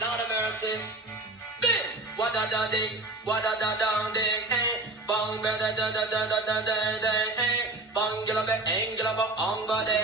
Lord of mercy. Bing, wada da ding, wada da da ding, eh. Bang ba da da da da da da da da, eh. Bang gila ba angela ba anga de.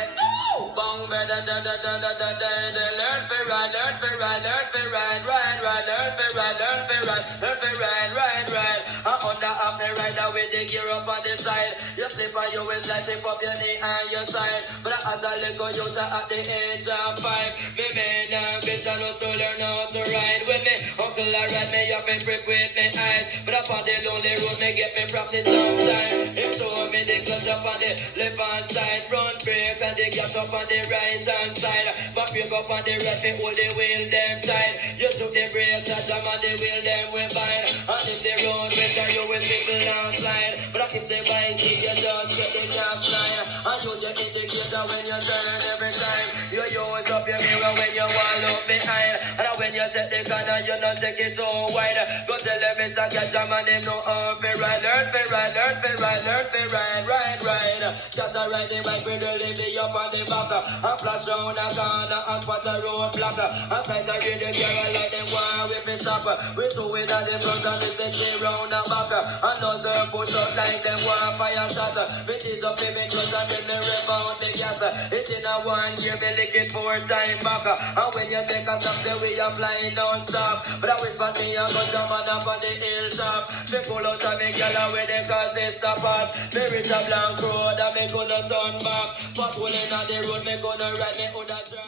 Bang ba da da da da da da da da. Learn for ride, learn for ride, learn for ride, ride, ride, learn for ride, learn for ride, learn for ride, ride, ride. Under up the rider with the gear up on the side. You slip and you will slide, slip up your knee and your side. But as a little youth at the age of 5, me made a vision to learn how to ride. When me uncle I ride me up and grip with me eyes. But up on the lonely road me get me practice sometime. Him show me the clutch up on the left hand side. Front brake and the gas up on the right hand side. Back brake up on the right, me hold the wheel them tight. You took the brakes and jam on the wheel them will bind. And if the road better you will wiggle down slide. But if the bike keep you just get the gas slide. And use your indicator when you turn every time. You use up your mirror when you wall up behind. And when you take the corner you don't take it so wide. Go tell them it's a catch a man, them know how to ride. Learn to ride, learn to ride, learn to ride, ride, ride. Just a ride the bike with the lady up on the back. And flash round a corner and spot a road block. And sight a radio carry like them war with it stop. We two with at the front and the sexy round the back. And those push up like them war fire shot. It is up in me close and then me rev out the gas. It in a one gear, me lick it 4 times back. And when you take a stop, say we are flying non-stop. But I whisper me a gun jam man up on the hilltop. Me pull out of me gyal with the cause they stop at. Me reach a blank road and me gonna turn back. But when in on the road, me gonna ride me hood a drop.